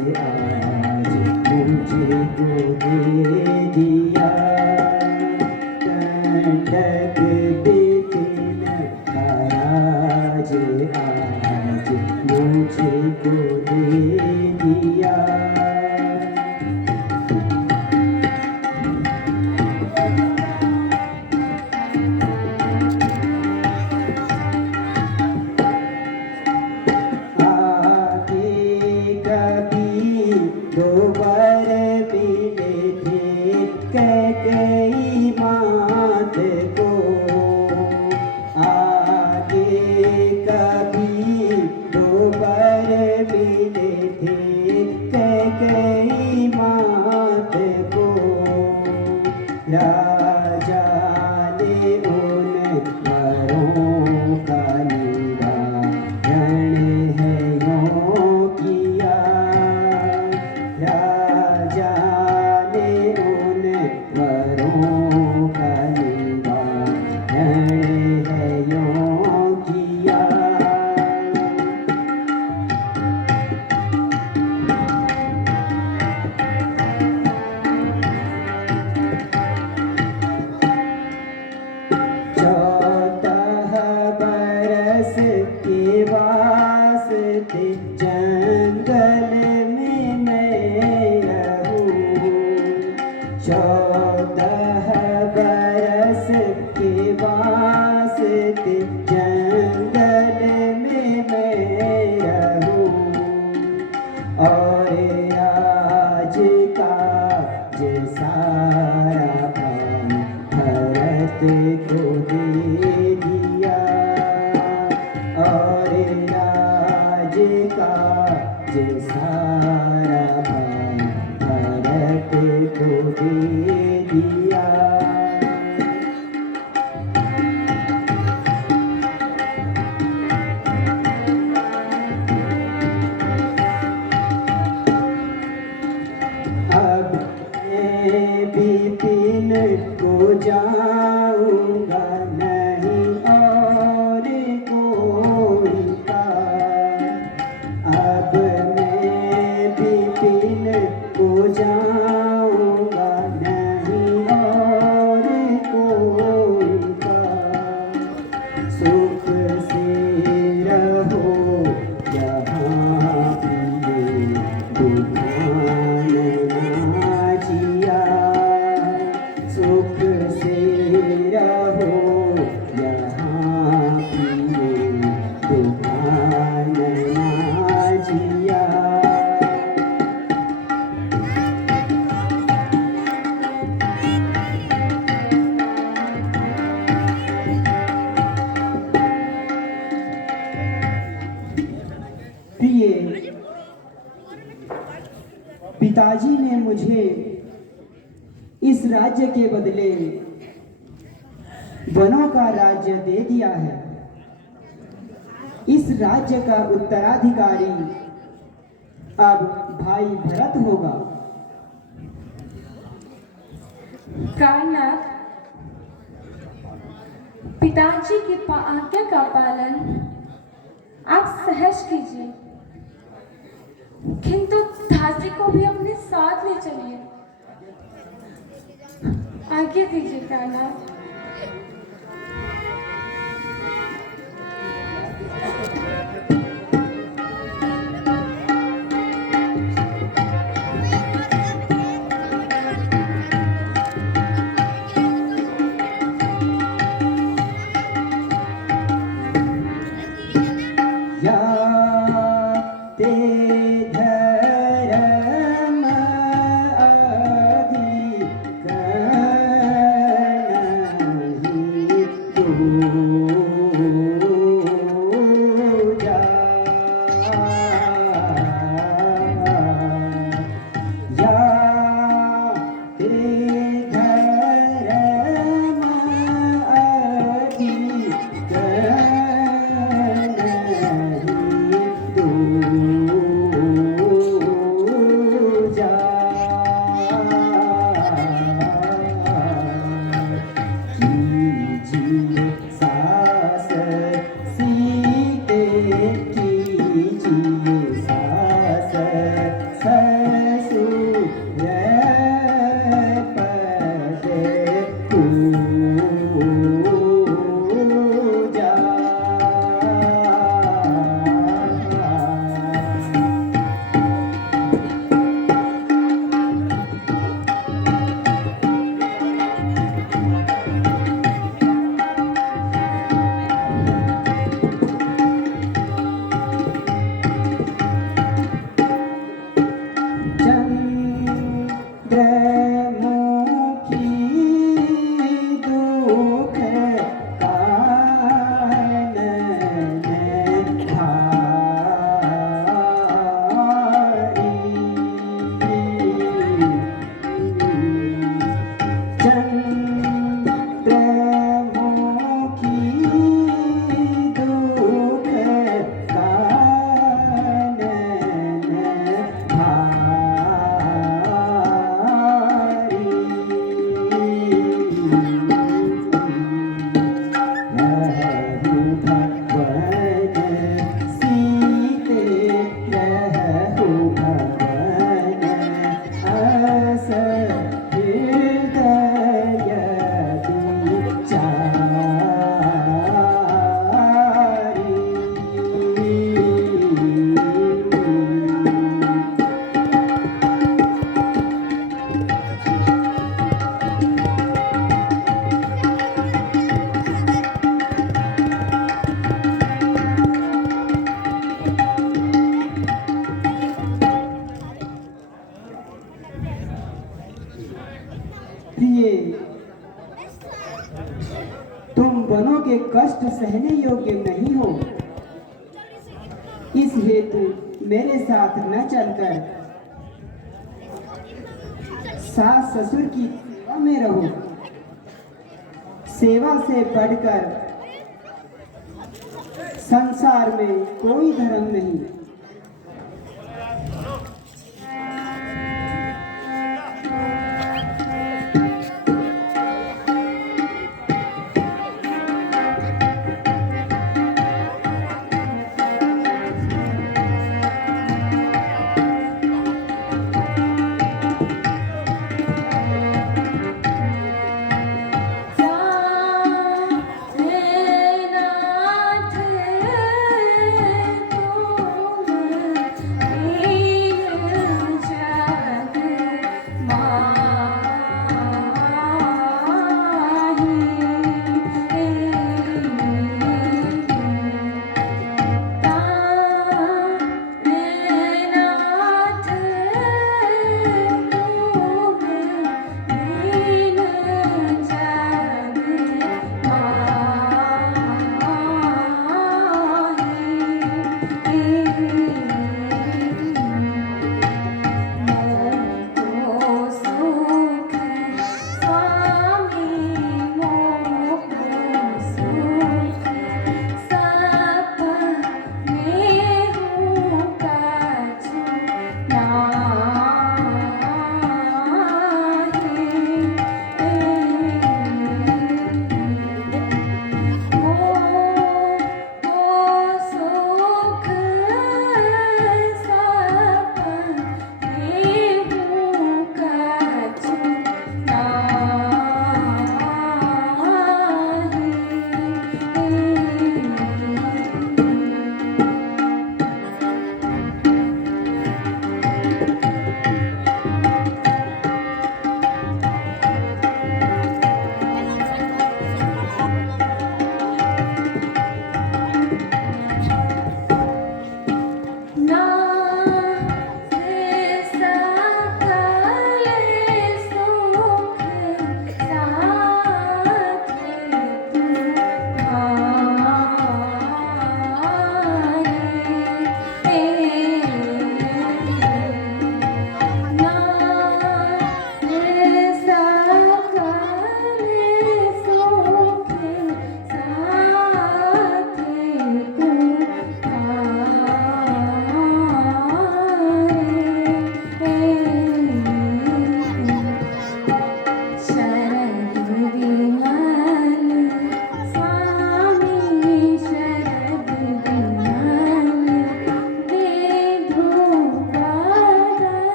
आज मुझको दे दिया। कंटक विपिन का राज आज मुझको दे दिया। दो बार मिले थे कैकेयी मात को। आगे कभी दो बार मिले थे कैकेयी मात को। राजा ने उन वरों का निवारण है यों किया। राजा ने उन वरों का निवारण है यों किया। बरस के वास्ते जंगल में मैं रहूं। 14 बरस के वास्ते जंगल में मैं रहूं। और आज का जे सारा काम भरत को दे दिया। और राज का जे सारा काम भरत को दे दिया। अब मैं विपिन को जाऊंगा नहीं और कोई का। अब मैं विपिन को जाऊंगा नहीं और कोई का। सुख से रहो यहाँ पिए दुकान ना जिया। सुख से रहो यहाँ पिए दुकान ना जिया। प्रिय, पिताजी ने मुझे इस राज्य के बदले वनों का राज्य दे दिया है। इस राज्य का उत्तराधिकारी अब भाई भरत होगा। कायनाथ, पिताजी की आज्ञा का पालन आप सहज कीजिए, किंतु दासी को भी अपने साथ ले चलिए। आज्ञा दीजिए कायनाथ। प्रिय, तुम बनों के कष्ट सहने योग्य नहीं हो। इस हेतु मेरे साथ न चलकर सास ससुर की सेवा में रहो। सेवा से बढ़कर संसार में कोई धर्म नहीं।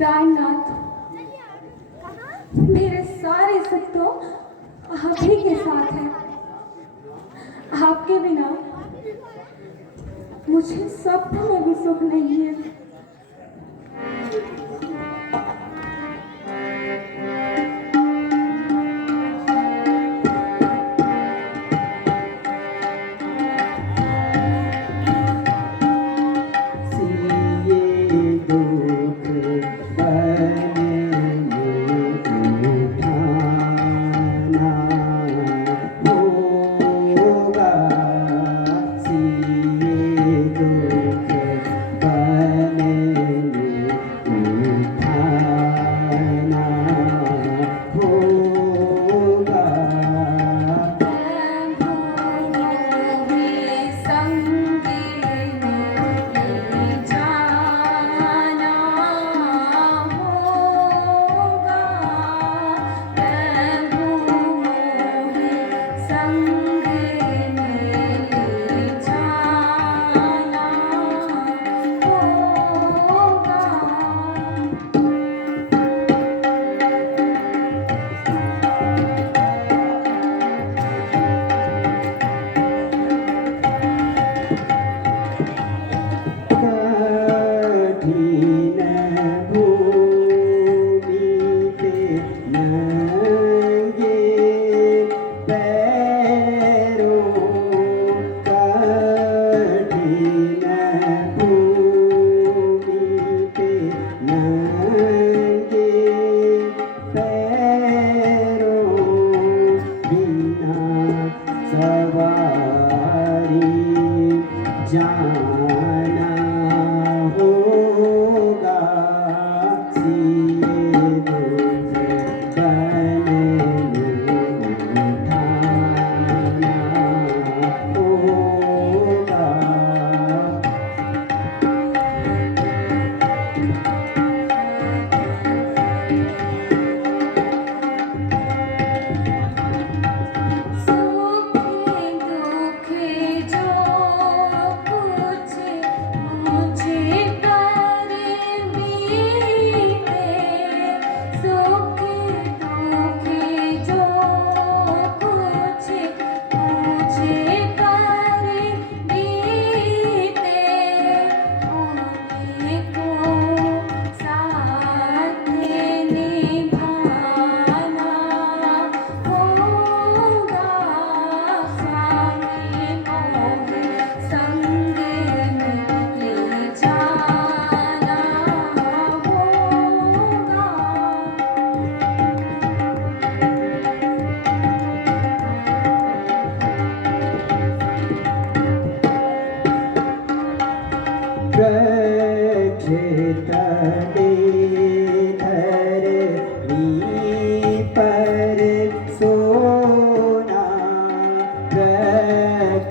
प्राणनाथ, मेरे सारे सुख तो आप ही के साथ है। आपके बिना मुझे स्वप्न में भी सुख नहीं है। बन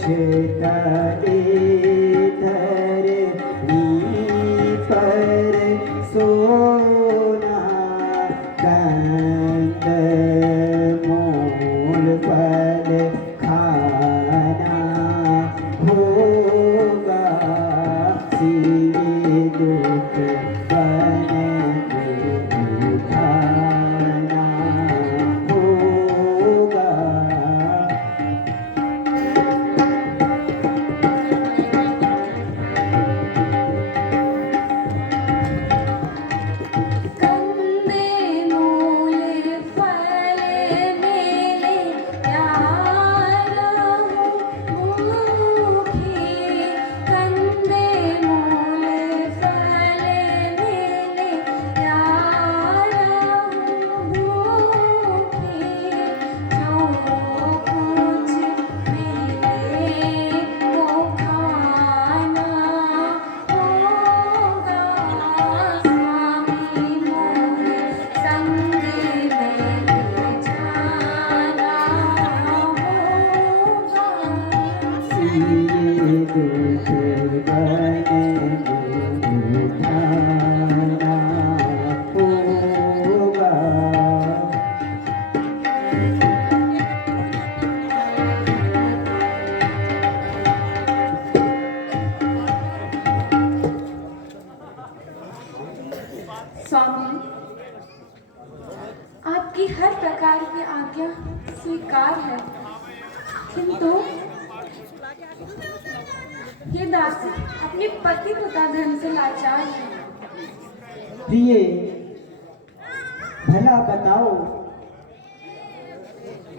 तले धरनी पर सोना कंद मूल फल खाना होगा सिए दुख बन के उठाना होगा। कंदे मूल फल मेले यारा भूखे कंदे मूल फल मेले यारा भूखे जो कुछ मिले वो खाना होगा स्वामी मोरे संग में जाना होगा। सिए दुख बन के उठाना होगा। स्वामी, आपकी हर प्रकार की आज्ञा स्वीकार है, किंतु ये दासी अपने पति तथा धन से लाचार है। प्रिय, भला बताओ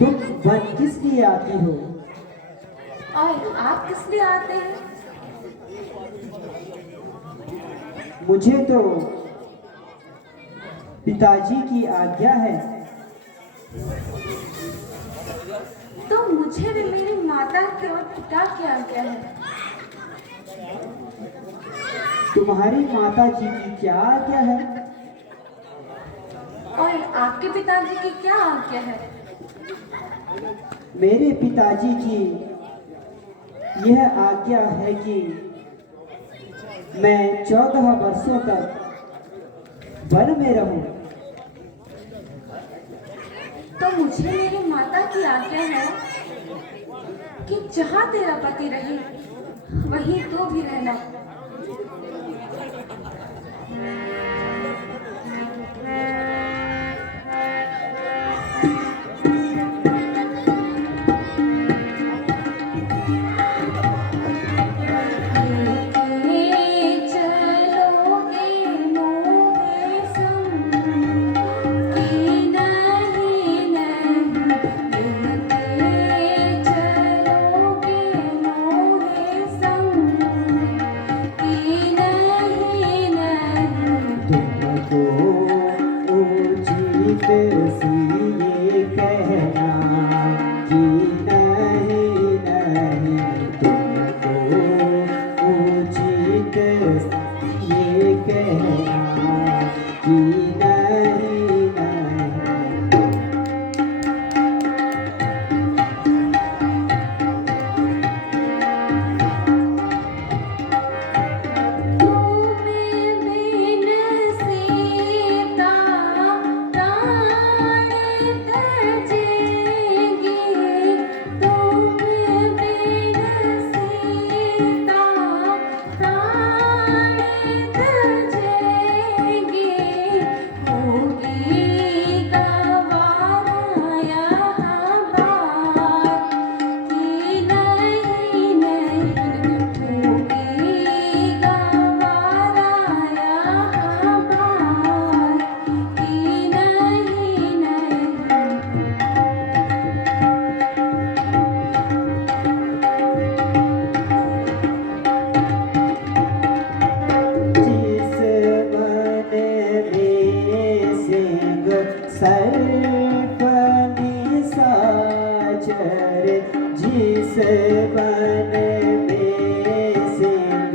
तुम वन किस लिए आती हो? और आप किस लिए आते हैं? मुझे तो पिताजी की आज्ञा है। तो मुझे भी मेरी माता की और पिता की आज्ञा है। तुम्हारी माता जी की क्या आज्ञा है? और आपके पिताजी की क्या आज्ञा है? मेरे पिताजी की यह आज्ञा है कि मैं 14 वर्षों तक वन में रहूं। तो मुझे मेरी माता की आज्ञा है कि जहाँ तेरा पति रहे वहीं तो भी रहना। सिए कहना कि नहीं नहीं तुमको उचित ये कहना कि नहीं नहीं। सर्पनि साचर जिस वन में सिंह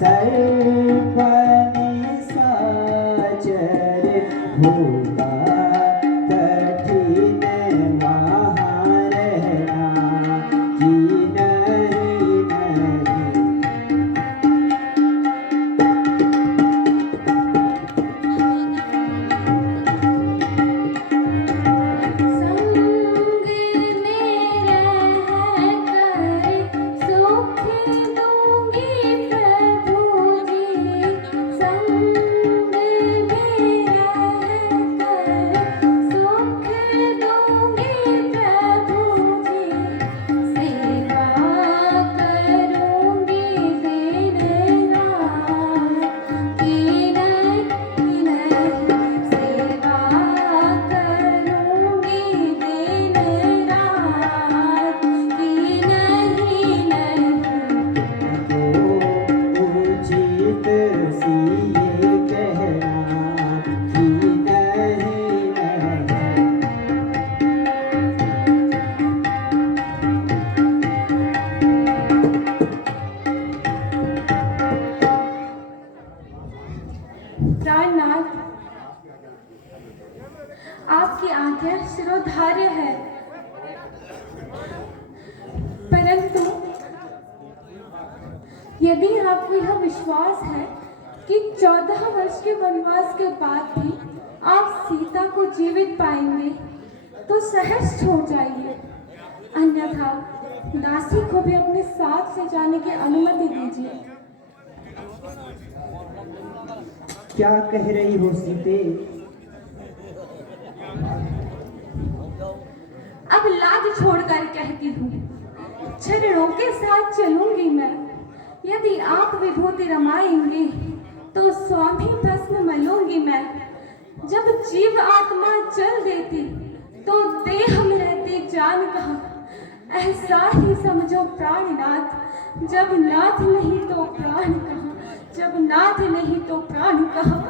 सर्पनि साचर होगा कठिन वहाँ रहना कि नहीं यदि आपको यह विश्वास है कि 14 वर्ष के वनवास के बाद भी आप सीता को जीवित पाएंगे तो सहर्ष छोड़ जाइए, अन्यथा दासी को भी अपने साथ से जाने की अनुमति दीजिए। क्या कह रही हो सीते? अब लाज छोड़कर कहती हूँ, चरणों के साथ चलूंगी मैं। यदि आप विभूति रमाएंगे तो स्वामी भस्म मलूंगी मैं। जब जीव आत्मा चल देती तो देह में रहती जान कहाँ। ऐसा ही समझो प्राणनाथ, जब नाथ नहीं तो प्राण कहाँ, जब नाथ नहीं तो प्राण कहाँ।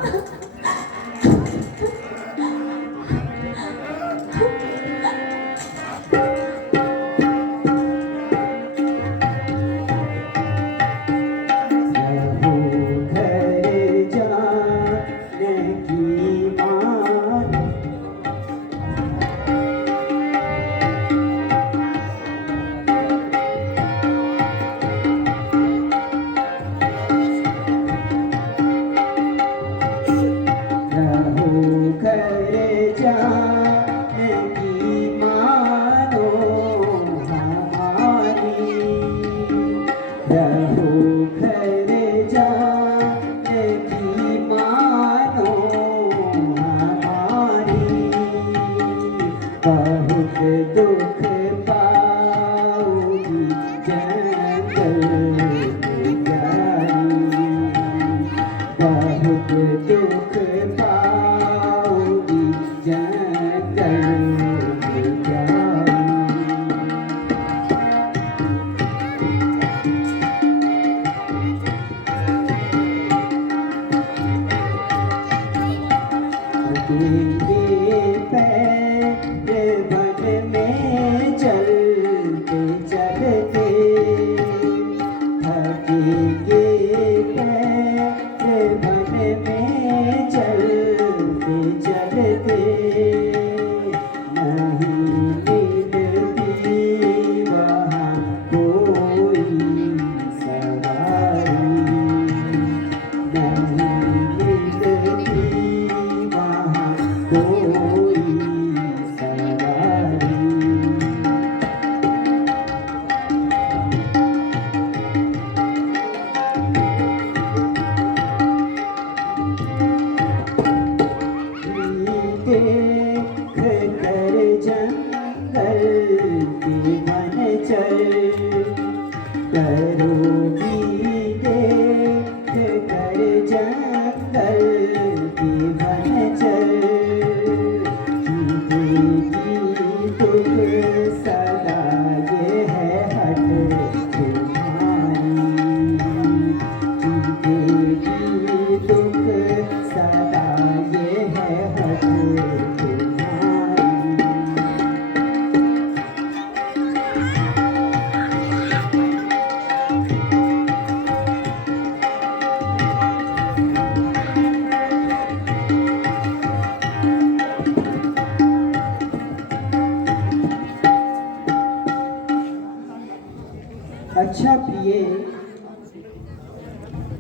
अच्छा प्रिय,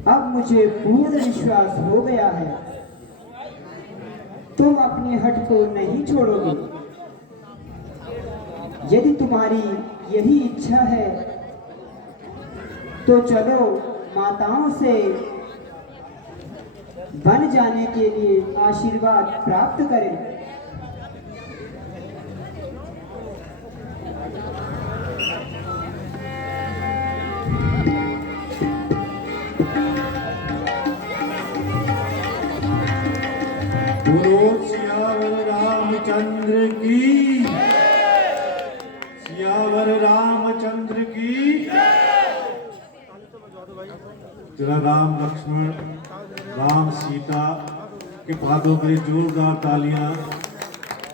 अब मुझे पूर्ण विश्वास हो गया है तुम अपनी हट को नहीं छोड़ोगे। यदि तुम्हारी यही इच्छा है तो चलो माताओं से बन जाने के लिए आशीर्वाद प्राप्त करें। बोलो सियावर रामचंद्र की, सियावर रामचंद्र की। जरा राम लक्ष्मण, राम सीता के पादों पर जोरदार तालियां